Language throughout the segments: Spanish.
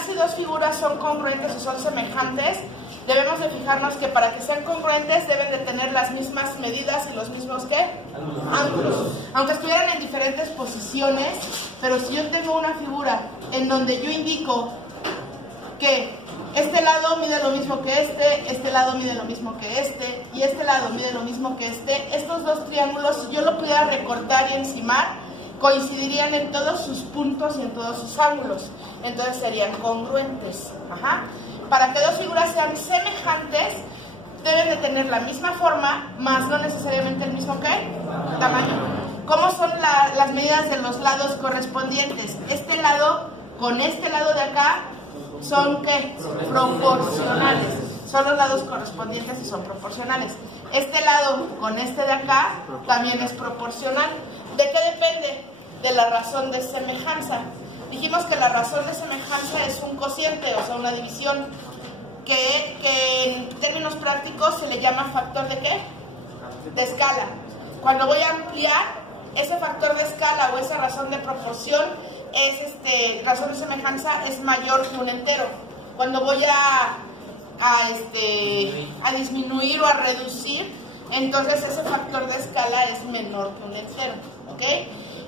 determinar si dos figuras son congruentes o son semejantes, debemos de fijarnos que para que sean congruentes deben de tener las mismas medidas y los mismos ¿qué? Ángulos. Aunque estuvieran en diferentes posiciones, pero si yo tengo una figura en donde yo indico que este lado mide lo mismo que este lado mide lo mismo que y este lado mide lo mismo que estos dos triángulos, si yo lo pudiera recortar y encimar, coincidirían en todos sus puntos y en todos sus ángulos. Entonces serían congruentes. Ajá. Para que dos figuras sean semejantes, deben de tener la misma forma, más no necesariamente el mismo ¿qué? Tamaño. ¿Cómo son las medidas de los lados correspondientes? Este lado con este lado de acá son ¿qué? Proporcionales. Son los lados correspondientes y son proporcionales. Este lado con este de acá también es proporcional. ¿De qué depende? De la razón de semejanza. Dijimos que la razón de semejanza es un cociente, o sea, una división, que en términos prácticos se le llama factor de ¿qué? De escala. Cuando voy a ampliar, ese factor de escala o esa razón de proporción, razón de semejanza, es mayor que un entero. Cuando voy a disminuir o a reducir, entonces ese factor de escala es menor que un entero. ¿Ok?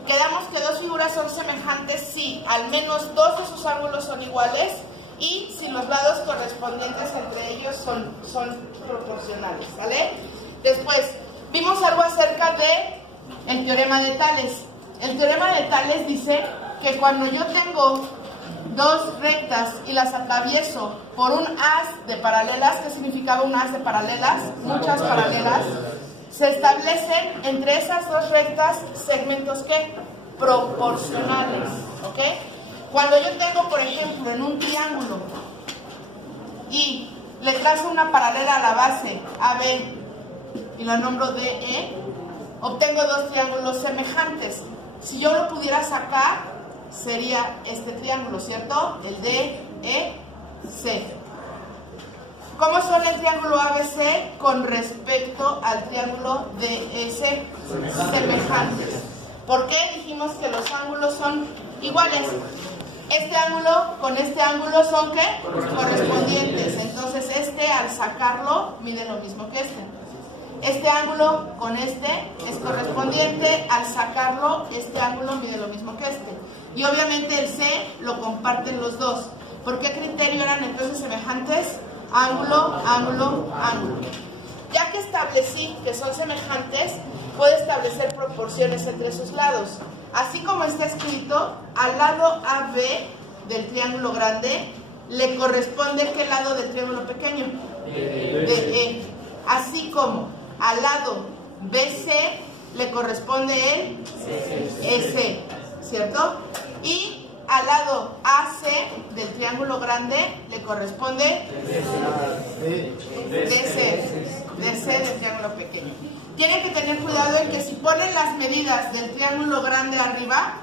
Quedamos que dos figuras son semejantes si al menos dos de sus ángulos son iguales y si los lados correspondientes entre ellos son proporcionales, ¿vale? Después, vimos algo acerca del teorema de Tales. El teorema de Tales dice que cuando yo tengo dos rectas y las atravieso por un haz de paralelas, ¿qué significaba un haz de paralelas? Muchas paralelas. Se establecen entre esas dos rectas segmentos ¿qué? Proporcionales, ¿ok? Cuando yo tengo, por ejemplo, en un triángulo y le trazo una paralela a la base AB y la nombro DE, obtengo dos triángulos semejantes. Si yo lo pudiera sacar, sería este triángulo, ¿cierto? El DEC. ¿Cómo son el triángulo ABC con respecto al triángulo DEC? Semejantes. ¿Por qué dijimos que los ángulos son iguales? Este ángulo con este ángulo son ¿qué? Correspondientes. Entonces al sacarlo mide lo mismo que este ángulo con este es correspondiente, al sacarlo este ángulo mide lo mismo que y obviamente el C lo comparten los dos. ¿Por qué criterio eran entonces semejantes? Ángulo, ángulo, ángulo. Ya que establecí que son semejantes, puedo establecer proporciones entre sus lados. Así como está escrito, al lado AB del triángulo grande le corresponde ¿qué lado del triángulo pequeño? DE. Así como al lado BC le corresponde el EC, ¿cierto? Y al lado AC del triángulo grande le corresponde DC del triángulo pequeño. Tienen que tener cuidado en que si ponen las medidas del triángulo grande arriba,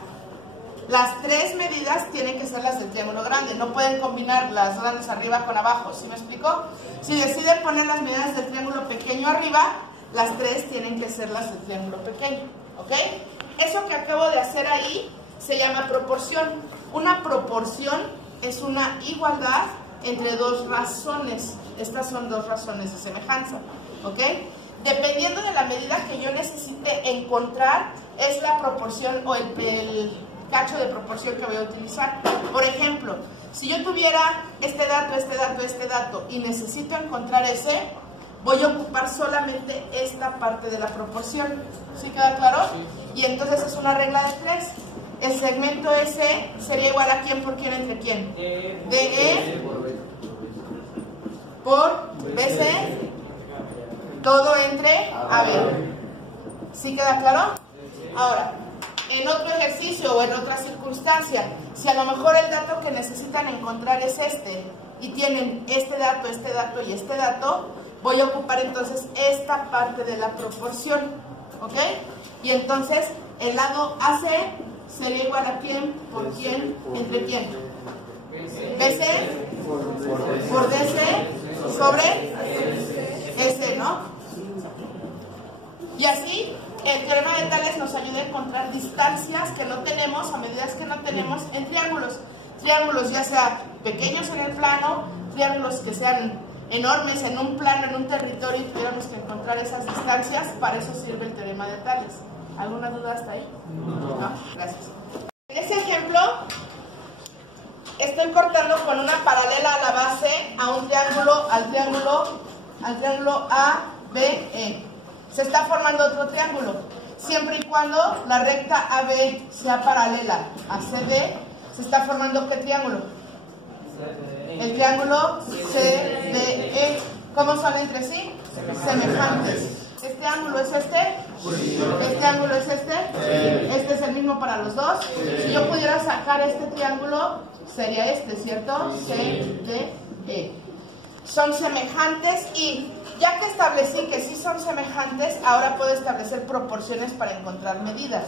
las tres medidas tienen que ser las del triángulo grande. No pueden combinar las grandes arriba con abajo, ¿sí me explico? Si deciden poner las medidas del triángulo pequeño arriba, las tres tienen que ser las del triángulo pequeño, ¿ok? Eso que acabo de hacer ahí se llama proporción. Una proporción es una igualdad entre dos razones. Estas son dos razones de semejanza, ¿ok? Dependiendo de la medida que yo necesite encontrar, es la proporción o el cacho de proporción que voy a utilizar. Por ejemplo, si yo tuviera este dato y necesito encontrar ese, voy a ocupar solamente esta parte de la proporción. ¿Sí queda claro? Y entonces es una regla de tres. El segmento S sería igual a ¿quién por quién entre quién? DE por BC, todo entre AB. ¿Sí queda claro? Ahora, en otro ejercicio o en otra circunstancia, si a lo mejor el dato que necesitan encontrar es y tienen este dato y este dato, voy a ocupar entonces esta parte de la proporción, ¿ok? Y entonces el lado AC sería igual a quién por quién entre quién. BC por DC sobre S, ¿no? Y así el teorema de Tales nos ayuda a encontrar distancias que no tenemos, a medidas que no tenemos en triángulos. triángulos ya sea pequeños en el plano, triángulos que sean enormes en un plano, en un territorio, y tuviéramos que encontrar esas distancias. Para eso sirve el teorema de Tales. ¿Alguna duda hasta ahí? No, gracias. En este ejemplo estoy cortando con una paralela a la base a un triángulo, al triángulo ABE. Se está formando otro triángulo. Siempre y cuando la recta AB sea paralela a CD, se está formando ¿qué triángulo? El triángulo CDE. ¿Cómo son entre sí? Semejantes. ¿Este ángulo es este? ¿Este ángulo es este? ¿Este es el mismo para los dos? Si yo pudiera sacar este triángulo, sería este, ¿cierto? CDE. Son semejantes, y ya que establecí que sí son semejantes, ahora puedo establecer proporciones para encontrar medidas.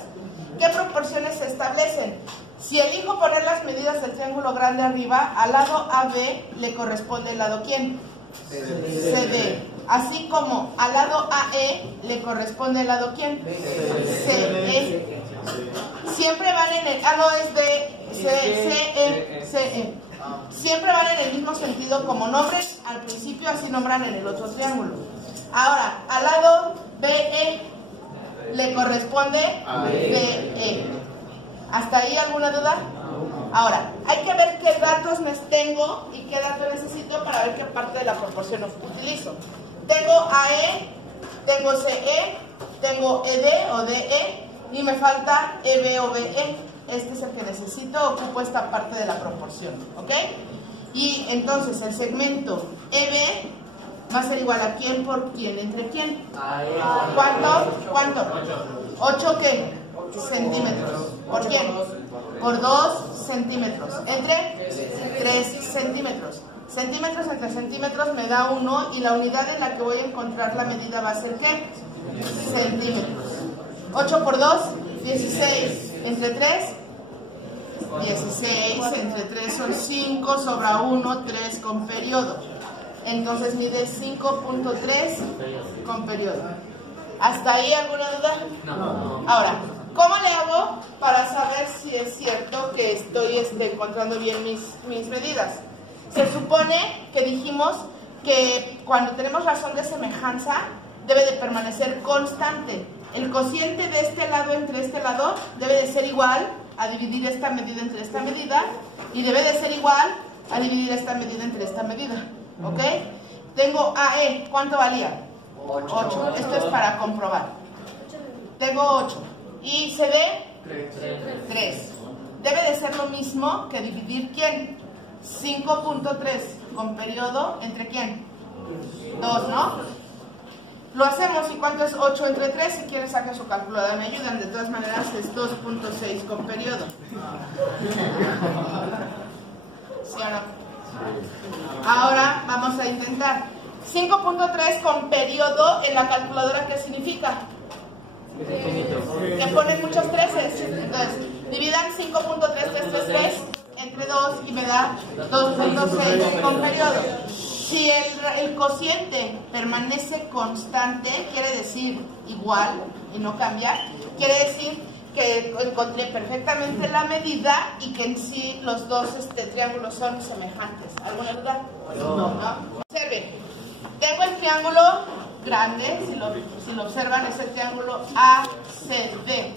¿Qué proporciones se establecen? Si elijo poner las medidas del triángulo grande arriba, al lado AB le corresponde el lado ¿quién? CD. Así como al lado AE le corresponde el lado ¿quién? CE. Siempre van en el... no, es de CE. Siempre van en el mismo sentido, como nombres al principio, así nombran en el otro triángulo. Ahora, al lado BE le corresponde BE. ¿Hasta ahí alguna duda? Ahora, hay que ver qué datos tengo y qué datos necesito para ver qué parte de la proporción utilizo. Tengo AE, tengo CE, tengo ED o DE, y me falta EB o BE. Este es el que necesito, ocupo esta parte de la proporción, ¿ok? Y entonces el segmento EB va a ser igual a quién por quién, entre quién. ¿Cuánto? 8 ¿qué? Centímetros. ¿Por quién? Por 2 centímetros. ¿Entre? 3 centímetros. Centímetros entre centímetros me da 1, y la unidad en la que voy a encontrar la medida va a ser ¿qué? Centímetros. 8 por 2, 16. Entre 3, 16. Entre 3 son 5, sobra 1, 3 con periodo. Entonces mide 5.3 con periodo. ¿Hasta ahí alguna duda? No. Ahora, ¿cómo le hago para saber si es cierto que estoy encontrando bien mis medidas? Se supone que dijimos que cuando tenemos razón de semejanza debe de permanecer constante. El cociente de este lado entre este lado debe de ser igual a dividir esta medida entre esta medida, y debe de ser igual a dividir esta medida entre esta medida. ¿Ok? Tengo AE, ¿cuánto valía? 8. Esto es para comprobar. Tengo 8. ¿Y CD? 3. Debe de ser lo mismo que dividir ¿quién? 5.3 con periodo entre ¿quién? 2, ¿no? Lo hacemos. ¿Y cuánto es 8 entre 3? Si quieren sacar su calculadora, me ayudan. De todas maneras es 2.6 con periodo. ¿Sí o no? Ahora vamos a intentar. 5.3 con periodo en la calculadora, ¿qué significa? Que ponen muchos 13. Entonces, dividan 5.3333 entre 2 y me da 2.6 con periodo. Si el cociente permanece constante, quiere decir igual y no cambia, quiere decir que encontré perfectamente la medida y que en sí los dos triángulos son semejantes. ¿Alguna duda? No. Observen, tengo el triángulo grande, si lo observan es el triángulo ACD.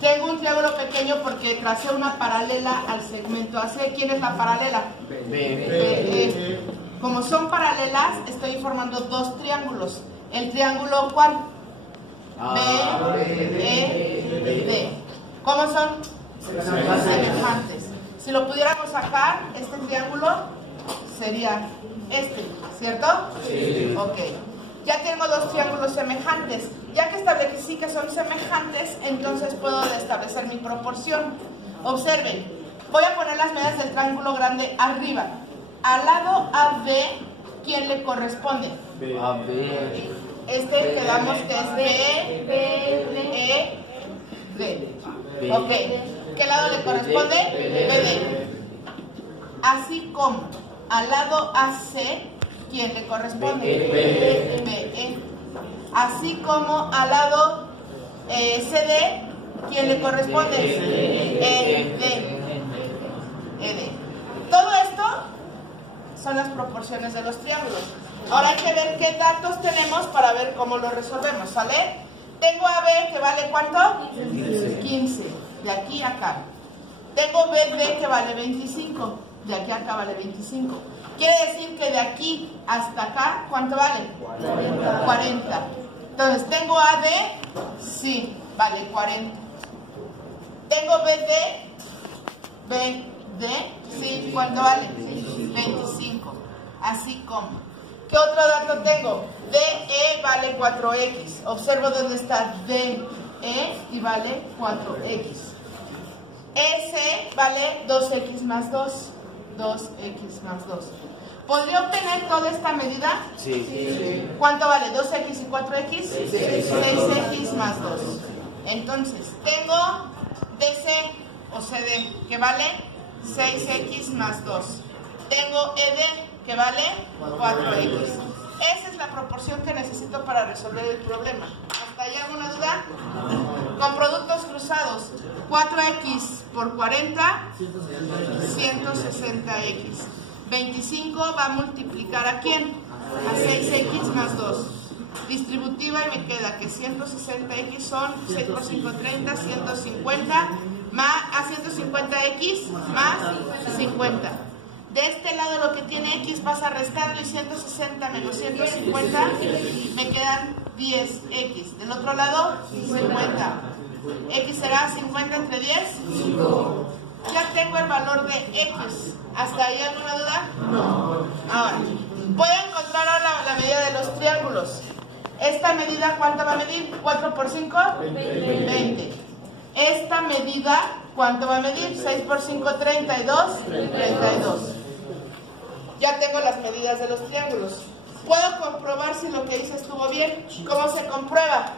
Tengo un triángulo pequeño porque tracé una paralela al segmento AC. ¿Quién es la paralela? BE. Como son paralelas, estoy formando dos triángulos. ¿El triángulo cuál? BED. ¿Cómo son? Semejantes. Si lo pudiéramos sacar, este triángulo sería este, ¿cierto? Sí. Ok. Ya tengo dos triángulos semejantes. Ya que establecí que son semejantes, entonces puedo establecer mi proporción. Observen, voy a poner las medidas del triángulo grande arriba. Al lado AB, ¿quién le corresponde? AB. Este quedamos que es BD. Ok. ¿Qué lado le corresponde? BD. Así como al lado AC, ¿quién le corresponde? BE. Así como al lado CD, ¿quién le corresponde? ED. son las proporciones de los triángulos. Ahora hay que ver qué datos tenemos para ver cómo lo resolvemos, ¿sale? Tengo AB que vale ¿cuánto? 15, de aquí a acá. Tengo BD que vale 25, de aquí a acá vale 25. Quiere decir que de aquí hasta acá, ¿cuánto vale? 40. Entonces, ¿tengo AD? Sí, vale 40. ¿Tengo BD? Sí, ¿cuánto vale? 25. Así como. ¿Qué otro dato tengo? DE vale 4X. Observo dónde está DE y vale 4X. S vale 2X más 2. 2X más 2. ¿Podría obtener toda esta medida? Sí. ¿Cuánto vale? ¿2X y 4X? 6X más 2. Entonces, tengo DC o CD que vale 6X más 2. Tengo ED que vale 4X. Esa es la proporción que necesito para resolver el problema. ¿Hasta ahí alguna duda? Con productos cruzados, 4X por 40, 160X. 25 va a multiplicar ¿a quién? A 6X más 2. Distributiva y me queda que 160X son 6 por 5, 30, 150 más a 150X más 50. De este lado lo que tiene X pasa a restarlo y 160 menos 150 me quedan 10X. Del otro lado 50. X será 50 entre 10. 5. Ya tengo el valor de X. ¿Hasta ahí alguna duda? No. Ahora, voy a encontrar ahora la medida de los triángulos. ¿Esta medida cuánto va a medir? 4 por 5, 20. Esta medida, ¿cuánto va a medir? 6 por 5, 32, 32. Ya tengo las medidas de los triángulos. ¿Puedo comprobar si lo que hice estuvo bien? ¿Cómo se comprueba?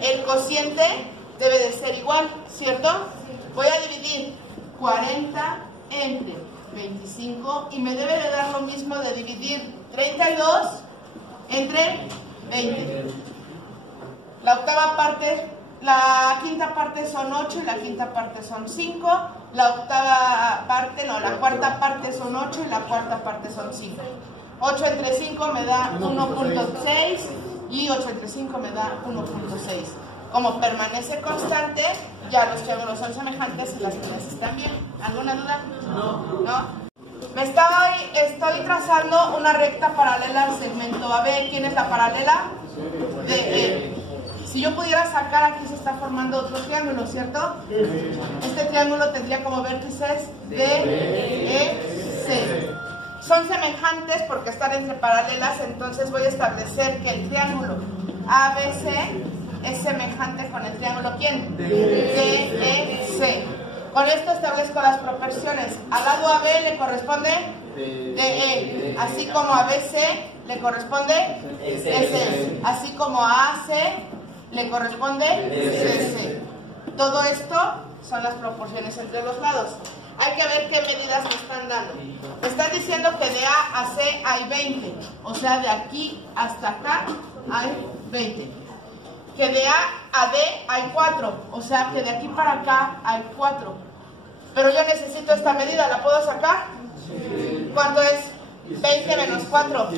El cociente debe de ser igual, ¿cierto? Voy a dividir 40 entre 25 y me debe de dar lo mismo de dividir 32 entre 20. La octava parte, la quinta parte son 8 y la quinta parte son 5. La octava parte, no, la cuarta parte son 8 y la cuarta parte son 5. 8 entre 5 me da 1.6 y 8 entre 5 me da 1.6. Como permanece constante, ya los triángulos son semejantes y las medidas están bien. ¿Alguna duda? No. Me estoy trazando una recta paralela al segmento AB. ¿Quién es la paralela? DE. Si yo pudiera sacar, aquí se está formando otro triángulo, ¿cierto? Este triángulo tendría como vértices D, E, C. Son semejantes porque están entre paralelas, entonces voy a establecer que el triángulo ABC es semejante con el triángulo ¿quién? DEC. Con esto establezco las proporciones. Al lado AB le corresponde DE, así como a BC le corresponde SC, así como a AC le corresponde CC. Todo esto son las proporciones entre los lados. Hay que ver qué medidas me están dando. Me están diciendo que de A a C hay 20, o sea, de aquí hasta acá hay 20. Que de A a D hay 4, o sea, que de aquí para acá hay 4. Pero yo necesito esta medida, ¿la puedo sacar? ¿Cuánto es? 20 menos 4.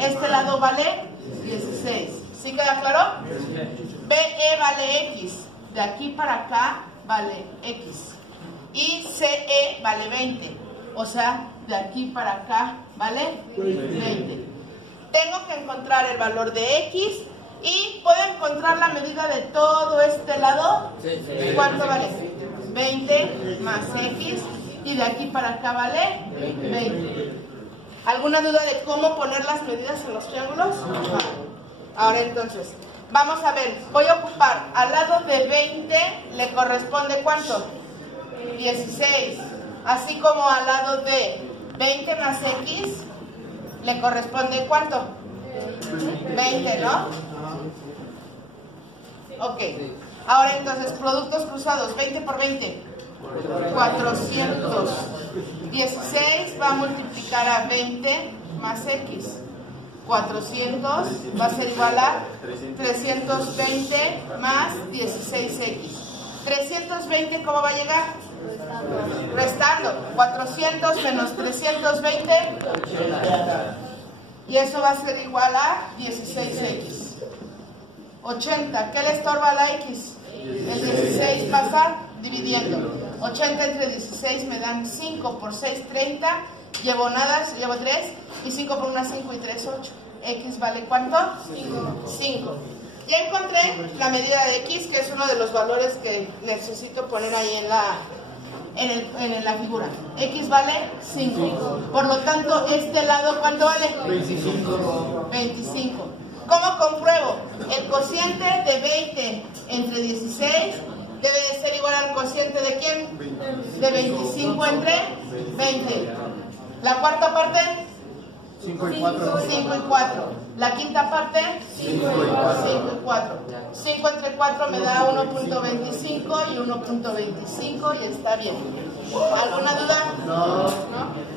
Este lado vale 16. ¿Sí queda claro? BE vale X. De aquí para acá vale X. Y CE vale 20. O sea, de aquí para acá vale 20. Tengo que encontrar el valor de X y puedo encontrar la medida de todo este lado. ¿Cuánto vale? 20 más X. Y de aquí para acá vale 20. ¿Alguna duda de cómo poner las medidas en los triángulos? Ahora entonces, vamos a ver, voy a ocupar al lado de 20 le corresponde ¿cuánto? 16. Así como al lado de 20 más X le corresponde ¿cuánto? 20, ¿no? Ok. Ahora entonces, productos cruzados, 20 por 20. 400. 16 va a multiplicar a 20 más X. 400 va a ser igual a 320 más 16X. 320, ¿cómo va a llegar? Restando. 400 menos 320. Y eso va a ser igual a 16x. 80. ¿Qué le estorba a la x? El 16 pasa dividiendo. 80 entre 16 me dan 5 por 6, 30. Llevo nada, llevo 3. Y 5 por 1, 5 y 3, 8. ¿X vale cuánto? 5. Ya encontré la medida de x, que es uno de los valores que necesito poner ahí en la figura. X vale 5. Por lo tanto, este lado, ¿cuánto vale? 25. 25. ¿Cómo compruebo? El cociente de 20 entre 16 debe de ser igual al cociente de ¿quién? De 25 entre 20. La cuarta parte, 5 y 4. 5 y 4. La quinta parte, 5 y 4. 5 entre 4 me da 1.25 y 1.25 y está bien. ¿Alguna duda? No. ¿No?